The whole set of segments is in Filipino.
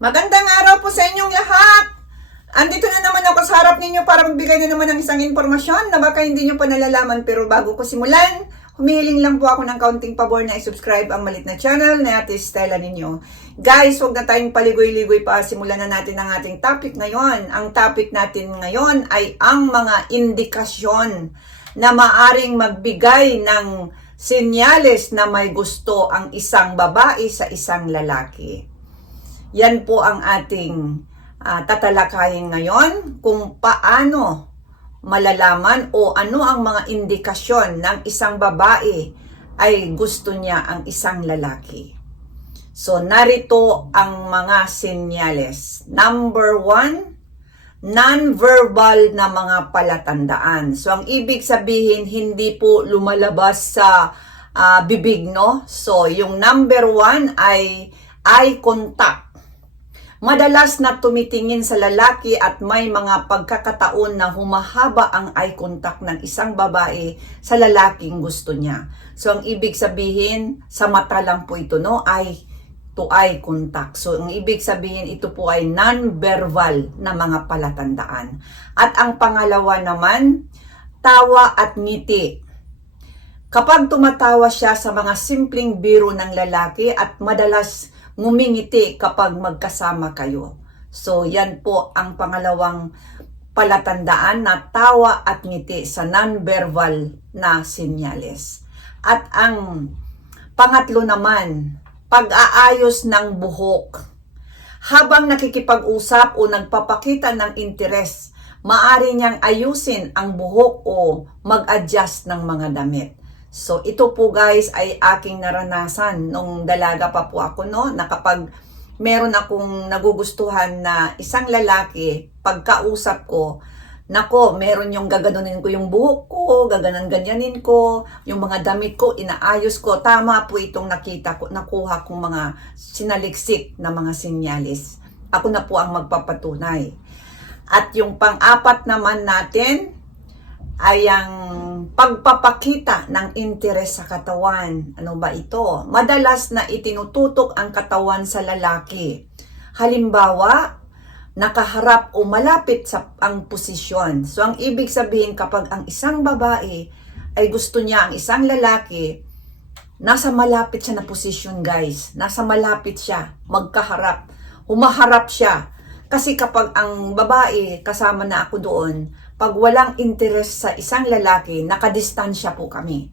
Magandang araw po sa inyong lahat! Andito na naman ako sa harap ninyo para magbigay na naman ng isang impormasyon na baka hindi nyo pa nalalaman pero bago ko simulan, humihiling lang po ako ng kaunting pabor na i-subscribe ang malit na channel na Ate Stella ninyo. Guys, huwag na tayong paligoy-ligoy pa. Simulan na natin ang ating topic ngayon. Ang topic natin ngayon ay ang mga indikasyon na maaring magbigay ng senyales na may gusto ang isang babae sa isang lalaki. Yan po ang ating ah, tatalakayin ngayon kung paano malalaman o ano ang mga indikasyon ng isang babae ay gusto niya ang isang lalaki. So, narito ang mga senyales. Number one, non-verbal na mga palatandaan. So, ang ibig sabihin, hindi po lumalabas sa ah, bibig, no? So, yung number one ay eye contact. Madalas na tumitingin sa lalaki at may mga pagkakataon na humahaba ang eye contact ng isang babae sa lalaking gusto niya. So, ang ibig sabihin, sa mata lang po ito, no? Eye to eye contact. So, ang ibig sabihin, ito po ay non-verbal na mga palatandaan. At ang pangalawa naman, tawa at ngiti. Kapag tumatawa siya sa mga simpleng biro ng lalaki at madalas ngumingiti kapag magkasama kayo. So, yan po ang pangalawang palatandaan na tawa at ngiti sa non-verbal na senyales. At ang pangatlo naman, pag-aayos ng buhok. Habang nakikipag-usap o nagpapakita ng interes, maari niyang ayusin ang buhok o mag-adjust ng mga damit. So ito po guys ay aking naranasan nung dalaga pa po ako no, na kapag meron akong nagugustuhan na isang lalaki, pagkausap ko, nako, meron yung gaganunin ko yung buhok ko, gaganan-ganyanin ko, yung mga damit ko, inaayos ko. Tama po itong nakita ko, nakuha kong mga sinaliksik na mga sinyalis. Ako na po ang magpapatunay. At yung pang-apat naman natin ay ang pagpapakita ng interes sa katawan. Ano ba ito? Madalas na itinututok ang katawan sa lalaki. Halimbawa, nakaharap o malapit sa ang posisyon. So ang ibig sabihin kapag ang isang babae ay gusto niya ang isang lalaki, nasa malapit siya na posisyon guys. Nasa malapit siya, magkaharap, humaharap siya. Kasi kapag ang babae, kasama na ako doon, pag walang interes sa isang lalaki, nakadistansya po kami.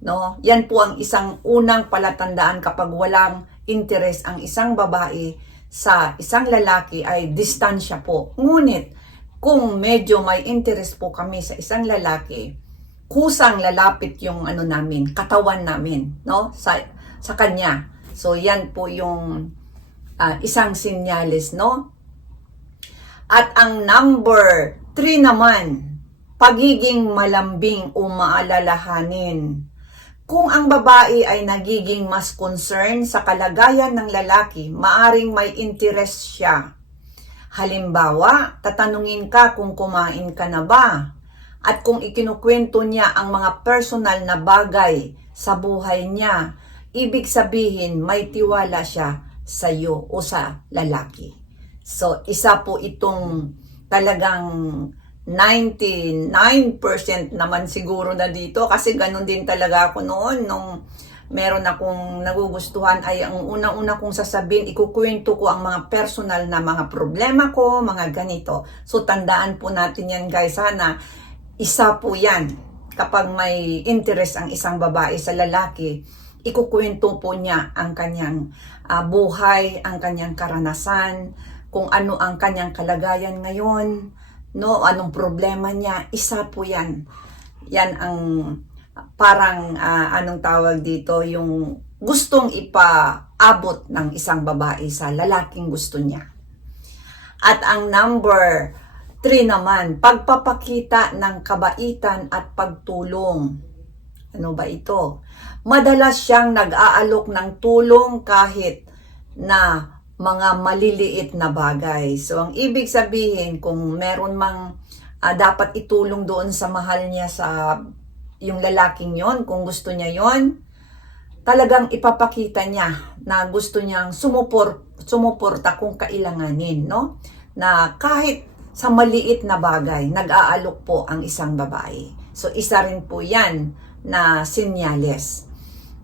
No? Yan po ang isang unang palatandaan kapag walang interes ang isang babae sa isang lalaki ay distansya po. Ngunit, kung medyo may interest po kami sa isang lalaki, kusang lalapit yung ano namin, katawan namin, no? Sa sa kanya. So yan po yung ah, isang sinyalis, no? At ang number 3 naman, pagiging malambing o maalalahanin. Kung ang babae ay nagiging mas concern sa kalagayan ng lalaki, maaring may interest siya. Halimbawa, tatanungin ka kung kumain ka na ba at kung ikinukwento niya ang mga personal na bagay sa buhay niya, ibig sabihin may tiwala siya sa iyo o sa lalaki. So, isa po itong talagang 99% naman siguro na dito kasi ganun din talaga ako noon nung meron akong nagugustuhan ay ang unang-una kong sasabihin, ikukwento ko ang mga personal na mga problema ko, mga ganito. So tandaan po natin yan guys, sana isa po yan kapag may interest ang isang babae sa lalaki, ikukwento po niya ang kanyang ah, buhay, ang kanyang karanasan, kung ano ang kanyang kalagayan ngayon, no, anong problema niya, isa po yan. Yan ang parang ah, anong tawag dito, yung gustong ipaabot ng isang babae sa lalaking gusto niya. At ang number 3 naman, pagpapakita ng kabaitan at pagtulong. Ano ba ito? Madalas siyang nag-aalok ng tulong kahit na mga maliliit na bagay. So, ang ibig sabihin, kung meron mang ah, dapat itulong doon sa mahal niya sa yung lalaking yon kung gusto niya yon talagang ipapakita niya na gusto niyang sumupor, sumuporta kung kailanganin, no? Na kahit sa maliit na bagay, nag-aalok po ang isang babae. So, isa rin po yan na sinyales.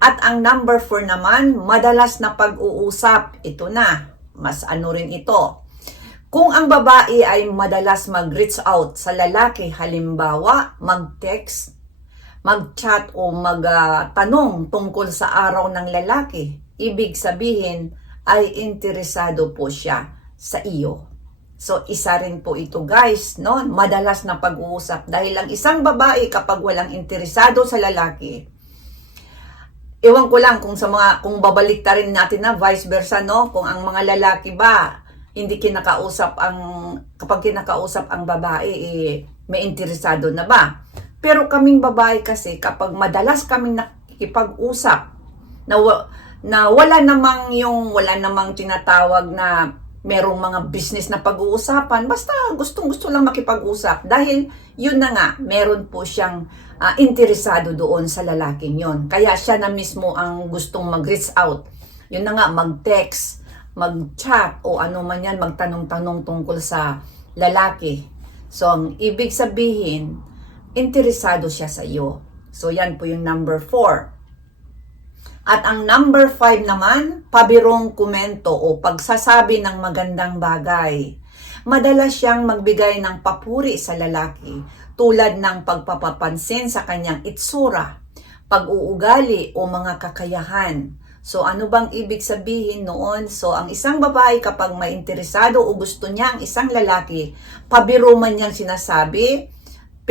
At ang number 4 naman, madalas na pag-uusap, ito na, mas ano rin ito. Kung ang babae ay madalas mag-reach out sa lalaki, halimbawa, mag-text, mag-chat o mag-tanong tungkol sa araw ng lalaki, ibig sabihin ay interesado po siya sa iyo. So, isa rin po ito guys, no? Madalas na pag-uusap. Dahil ang isang babae kapag walang interesado sa lalaki, ewan ko lang kung sa mga, kung babalik rin natin na vice versa, no? Kung ang mga lalaki ba, hindi kinakausap ang, kapag kinakausap ang babae, eh, may interesado na ba? Pero kaming babae kasi, kapag madalas kaming nakikipag-usap, na, na wala namang yung, wala namang tinatawag na merong mga business na pag-uusapan, basta gustong gusto lang makipag-usap. Dahil yun na nga, meron po siyang ah, interesado doon sa lalaking yon. Kaya siya na mismo ang gustong mag-reach out. Yun na nga, mag-text, mag-chat, o ano man yan, magtanong-tanong tungkol sa lalaki. So, ang ibig sabihin, interesado siya sa iyo. So, yan po yung number 4. At ang number 5 naman, pabirong komento o pagsasabi ng magandang bagay. Madalas siyang magbigay ng papuri sa lalaki tulad ng pagpapapansin sa kanyang itsura, pag-uugali o mga kakayahan. So ano bang ibig sabihin noon? So ang isang babae kapag may interesado o gusto niya ang isang lalaki, pabiro man niyang sinasabi,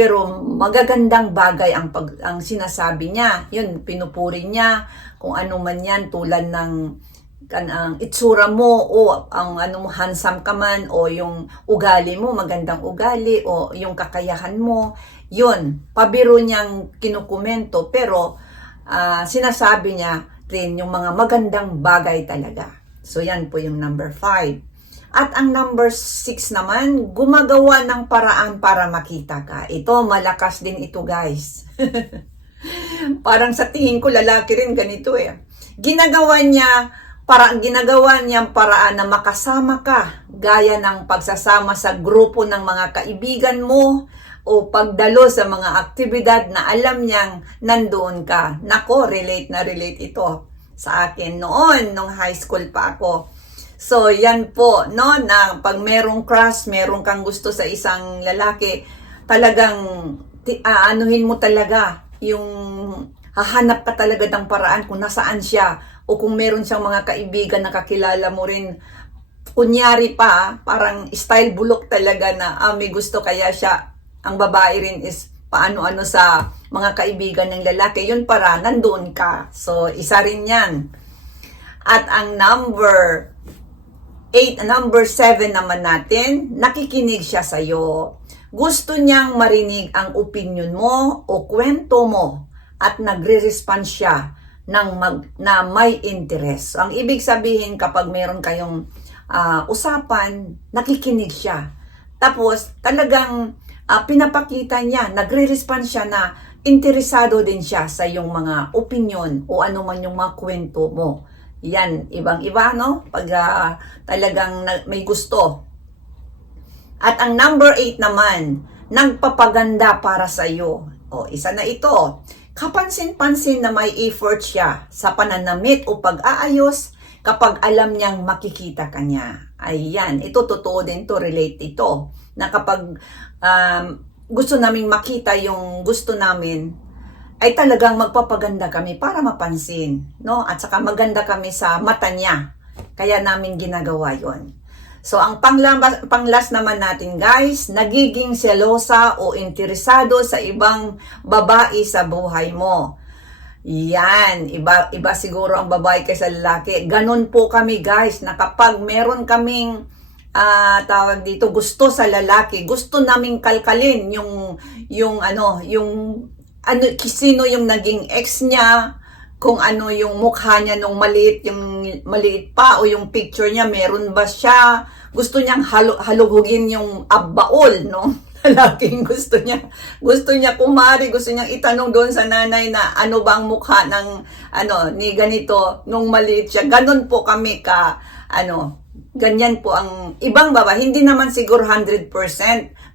pero magagandang bagay ang pag ang sinasabi niya. Yun, pinupuri niya. Kung ano man yan tulad ng kan ang itsura mo o ang ano handsome ka man o yung ugali mo magandang ugali o yung kakayahan mo. Yun pabiro niyang kinukomento pero ah, sinasabi niya rin yung mga magandang bagay talaga. So yan po yung number 5 at ang number 6 naman, gumagawa ng paraan para makita ka. Ito, malakas din ito guys. Parang sa tingin ko, lalaki rin ganito eh. Ginagawa niya, para, ginagawa niya paraan na makasama ka, gaya ng pagsasama sa grupo ng mga kaibigan mo, o pagdalo sa mga aktibidad na alam niyang nandoon ka. Nako, relate na relate ito sa akin noon, nung high school pa ako. So, yan po, no, na pag merong crush, merong kang gusto sa isang lalaki, talagang aanuhin mo talaga yung hahanap ka talaga ng paraan kung nasaan siya o kung meron siyang mga kaibigan na kakilala mo rin. Kunyari pa, parang style bulok talaga na ah, may gusto kaya siya, ang babae rin is paano-ano sa mga kaibigan ng lalaki. Yun para, nandoon ka. So, isa rin yan. At ang number 8, number 7 naman natin, nakikinig siya sa iyo. Gusto niyang marinig ang opinion mo o kwento mo at nagre-respond siya ng mag, na may interest. So, ang ibig sabihin kapag meron kayong ah, usapan, nakikinig siya. Tapos talagang ah, pinapakita niya, nagre-respond siya na interesado din siya sa iyong mga opinion o ano man yung mga kwento mo. Yan, ibang-iba, no? Pag ah, talagang na- may gusto. At ang number 8 naman, nagpapaganda para sa iyo. O, isa na ito. Kapansin-pansin na may effort siya sa pananamit o pag-aayos kapag alam niyang makikita ka niya. Ayan, ito totoo din to, relate ito. Na kapag um, gusto naming makita yung gusto namin, ay talagang magpapaganda kami para mapansin, no? At saka maganda kami sa mata niya. Kaya namin ginagawa 'yon. So ang panglas, panglas naman natin guys, nagiging selosa o interesado sa ibang babae sa buhay mo. Yan, iba iba siguro ang babae kaysa lalaki. Ganon po kami guys, na kapag meron kaming ah tawag dito gusto sa lalaki, gusto naming kalkalin yung yung ano, yung ano sino yung naging ex niya, kung ano yung mukha niya nung maliit, yung maliit pa o yung picture niya, meron ba siya? Gusto niyang halugugin yung abbaol, no? lalaking gusto niya, gusto niya kumari, gusto niyang itanong doon sa nanay na ano bang mukha ng, ano, ni ganito, nung maliit siya. Ganon po kami ka, ano, ganyan po ang ibang baba. Hindi naman siguro 100%,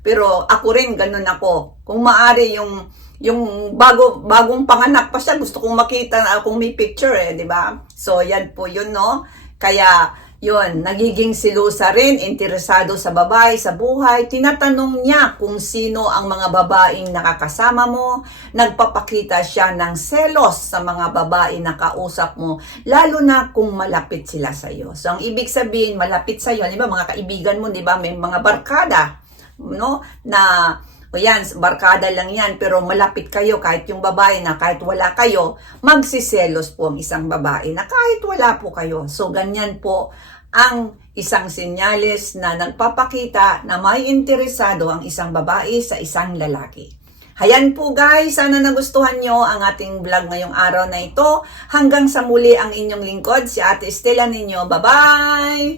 pero ako rin ganon ako. Kung maari yung, yung bago bagong panganak pa siya gusto kong makita na kung may picture eh di ba? So yan po yun no? Kaya yun nagiging silusa rin interesado sa babae sa buhay. Tinatanong niya kung sino ang mga babaeng nakakasama mo. Nagpapakita siya ng selos sa mga babae na kausap mo lalo na kung malapit sila sa iyo so ang ibig sabihin malapit sa iyo di ba mga kaibigan mo di ba? May mga barkada no? Na o yan, barkada lang yan, pero malapit kayo, kahit yung babae na kahit wala kayo, magsiselos po ang isang babae na kahit wala po kayo. So, ganyan po ang isang senyales na nagpapakita na may interesado ang isang babae sa isang lalaki. Hayan po guys, sana nagustuhan nyo ang ating vlog ngayong araw na ito. Hanggang sa muli ang inyong lingkod, si Ate Estela ninyo. Bye-bye!